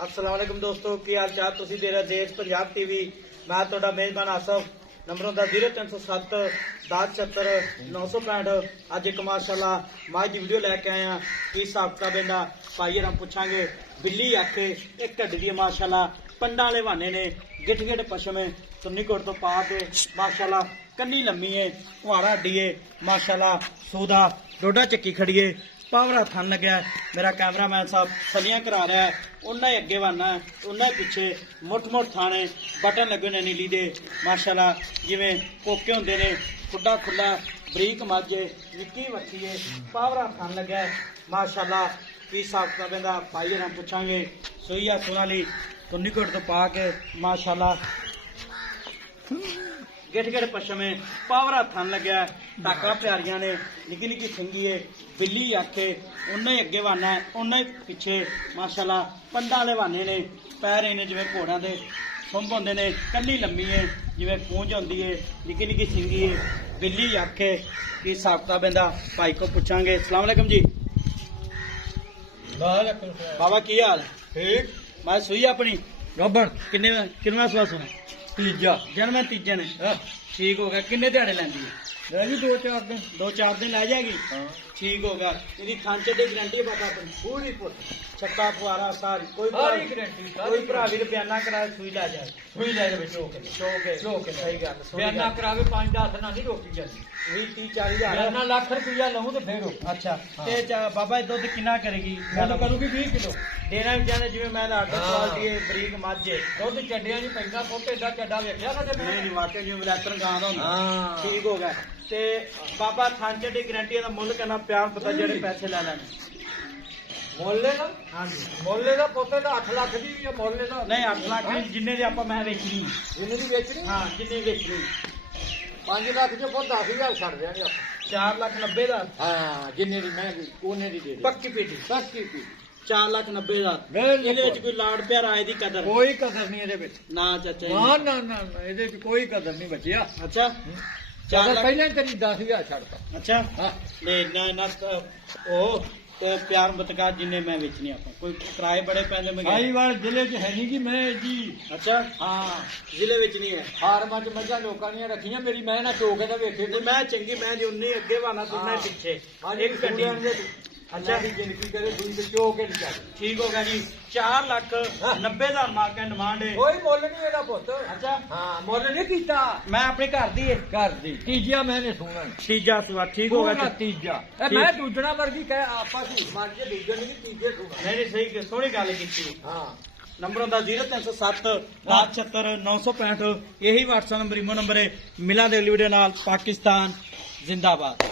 अस्सलाम वालेकुम दोस्तों, की हाल चाल? तुसी दे रहे देश पंजाब टीवी। मैं तुहाडा मेजबान आसफ। नंबरों का 0307 10 76 965। अज एक माशाला माज की वीडियो लैके आए हैं। की हिसाब किताब इहदा भाई हम पूछांगे। बिल्ली आखे एक ढड्डी दी माशाला पंडा वाले बहाने ने गिठ गिठ पशम है सुन्नी कोट तो पा के माशाला कन्नी लम्मी है कुहाड़ा हड्डी है माशाला सूदा डोडा चक्की खड़ी है पावरा थन लग्या है। मेरा कैमरामैन साहब सलियां करा रहा है उन्ना ही अगे बनना है उन्ना ही पिछे मुठ मुठ थाने बटन लगे ने नीली दे माशाला जिवें कोके होंदे ने खुड्डा खुला बरीक माजे निक्की वक्की है पावरा थन लग्या है माशाला। की हिसाब किताब इहदा भाई हम पूछांगे। सोईया सोनाली सुन्नी कोट तो पा के माशाला गिठ गिठ पशम है पावरा थन लग्या टाका प्यारियां ने निकी निकी सिंगी है बिल्ली आखे उन्ना ही अगे वाना है उन्ना ही पिछे माशाला पंडा वाले वाने ने पैर इन्हें जिवें घोड़ों के सुंभ होंदे ने कन्नी लम्मी है जिवें पूंछ होंदी है निकी निकी सिंगी है बिल्ली आखे। की हिसाब किताब इहदा भाई को पूछांगे। अस्सलाम वालेकुम जी बाबा की हाल? ठीक मैं सुई अपनी गब्बन किन्नवा सवा सुना तीजा जन्म तीजे ने ठीक हो गया। किन्ने दिहाड़े लैंदी है? रह गई 2-4 दिन 2-4 दिन लै जाएगी। हाँ ठीक हो गया। ਇਹਦੀ ਖਾਂਚੇ ਦੀ ਗਾਰੰਟੀ ਹੈ ਬਾਬਾ ਆਪਣੀ ਪੂਰੀ ਪੁੱਤ ਛੱਤਾ ਫੁਆਰਾ ਸਾਰੀ ਕੋਈ ਸਾਰੀ ਗਾਰੰਟੀ ਕੋਈ ਭਰਾ ਵੀਰ ਬਿਆਨਾ ਕਰਾਏ ਸੂਈ ਲੈ ਜਾਏ ਸੂਈ ਲੈ ਜਾਵੇ ਸ਼ੋਕ ਸਹੀ ਗੱਲ ਬਿਆਨਾ ਕਰਾਵੇ 5-10 ਨਾਲ ਨਹੀਂ ਰੋਟੀ ਜਾਂਦੀ 20-30-40 ਹਜ਼ਾਰ ਬਿਆਨਾ ਲੱਖ ਰੁਪਈਆ ਲਵਾਂ ਤੇ ਫੇਰ ਅੱਛਾ ਤੇ ਬਾਬਾ ਇਹ ਦੁੱਧ ਕਿੰਨਾ ਕਰੇਗੀ? ਮੈਂ ਤਾਂ ਕਰੂਗੀ 20 ਕਿਲੋ ਦੇਣਾ ਵੀ ਚਾਹੁੰਦੇ ਜਿਵੇਂ ਮੈਂ ਲਾਡ ਕੁਆਲਿਟੀ ਹੈ ਬਰੀਕ ਮੱਝ ਹੈ ਦੁੱਧ ਚੱਡਿਆਂ ਨਹੀਂ ਪੈਂਦਾ ਪੁੱਤ ਏਡਾ ਚੱਡਾ ਵੇਖਿਆ ਕਦੇ ਮੈਂ ਨਹੀਂ ਵਾਕਿਆ ਜਿਵੇਂ ਬਲੈਕਰ ਗਾਂ ਦਾ ਹੁੰਦਾ ਹਾਂ ਠੀਕ ਹੋ ਗਿਆ। ਤੇ ਬਾਬਾ ਖਾਂਚੇ ਦੀ ਗਾਰੰਟੀ ਦਾ ਮੁੱਲ ਕਰਨਾ ਪਿਆਰ ਪਤਾ ਜਿਹੜੇ ਪੈਸੇ ਲੈ ਲੈਣੇ ਮੁੱਲੇ ਦਾ ਹਾਂਜੀ ਮੁੱਲੇ ਦਾ ਪੁੱਤੇ ਦਾ 8 ਲੱਖ ਦੀ ਜਾਂ ਮੁੱਲੇ ਦਾ ਨਹੀਂ 8 ਲੱਖ ਨਹੀਂ ਜਿੰਨੇ ਦੇ ਆਪਾਂ ਮੈਂ ਵੇਚਣੀ ਜਿੰਨੇ ਦੀ ਵੇਚਣੀ ਹਾਂ ਜਿੰਨੇ ਵੇਚਣੀ 5 ਲੱਖ ਚੋਂ ਪੁੱਤ 10000 ਛੱਡ ਦਿਆਂਗੇ ਆਪਾਂ 4,90,000 ਹਾਂ ਜਿੰਨੇ ਦੀ ਮੈਂ ਉਹਨੇ ਦੀ ਦੇ ਦੇ ਪੱਕੀ ਪੇਟੀ ਸਸਤੀ ਪੀ 4,90,000 ਬਿਲਕੁਲ। ਇਹਦੇ ਵਿੱਚ ਕੋਈ ਲਾੜ ਪਿਆਰ ਆਏ ਦੀ ਕਦਰ ਕੋਈ ਕਦਰ ਨਹੀਂ ਇਹਦੇ ਵਿੱਚ ਨਾ ਚਾਚਾ ਜੀ। ਨਾ ਨਾ ਨਾ ਨਾ, ਇਹਦੇ ਵਿੱਚ ਕੋਈ ਕਦਰ ਨਹੀਂ ਬਚਿਆ ਅੱਛਾ 4 ਚਾਦਰ ਲੱਖ ਪਹਿਲਾਂ ਹੀ ਤੇਰੀ 10000 ਛੱਡਤਾ ਅੱਛਾ ਹਾਂ ਨਹੀਂ ਨਾ ਉਹ ਤੇ ਪਿਆਰ ਮਤਕਾ ਜਿੰਨੇ ਮੈਂ ਵੇਚਣੀ ਆਪਾਂ ਕੋਈ ਕਿਰਾਏ ਬੜੇ ਪੈਂਦੇ ਮੈਂ ਸਾਈਵਾਲ ਜ਼ਿਲ੍ਹੇ 'ਚ ਹੈ ਨਹੀਂ ਕਿ ਮੈਂ ਜੀ ਅੱਛਾ ਹਾਂ ਜ਼ਿਲ੍ਹੇ ਵਿੱਚ ਨਹੀਂ ਹੈ ਫਾਰਮਾਂ 'ਚ ਮੱਝਾਂ ਲੋਕਾਂ ਦੀਆਂ ਰੱਖੀਆਂ ਮੇਰੀ ਮੈਂ ਨਾ ਚੋਕੇ ਦਾ ਵੇਖੇ ਤੇ ਮੈਂ ਚੰਗੀ ਮੈਂ ਦੀ ਉਨੀ ਅੱਗੇ ਵਾਣਾ ਤੁਰਨਾ ਪਿੱਛੇ ਇੱਕ ਗੱਡੀ ਅੱਛਾ ਦੀ ਜ਼ਿੰਦਗੀ ਕਰੇ ਦੂਜੀ ਤੇ ਚੋਕੇ ਨਹੀਂ ਚੱਲ ਠੀਕ ਹੋ ਗਿਆ ਜੀ। 4,90,000 ਮਾਰਕਾ ਡਿਮਾਂਡ ਹੈ। ਕੋਈ ਮੁੱਲ ਨਹੀਂ ਇਹਦਾ ਪੁੱਤ ਅੱਛਾ ਹਾਂ ਮੁੱਲ ਨਹੀਂ ਕੀਤਾ ਮੈਂ ਆਪਣੇ ਘਰ ਦੀ ਹੈ ਘਰ ਦੀ ਤੀਜਾ ਮੈਨੇ ਸੁਣਾ ਤੀਜਾ ਸੁਆ ਠੀਕ ਹੋ ਗਿਆ ਪੂਰਾ ਜੀ। ਤੀਜਾ ਇਹ ਮੈਂ ਦੂਜਣਾ ਵਰਗੀ ਕਹਿ ਆਪਾਂ ਝੂਠ ਮਾਰ ਕੇ ਦੂਜੇ ਨਹੀਂ ਤੀਜੇ ਸੁਣਾ ਨਹੀਂ ਸਹੀ ਸੋਹਣੀ ਗੱਲ ਕੀਤੀ। ਹਾਂ नंबर होता 0307 10 76 965 यही WhatsApp नंबर इमो नंबर है। मिला दे वीडियो नाल पाकिस्तान जिंदाबाद।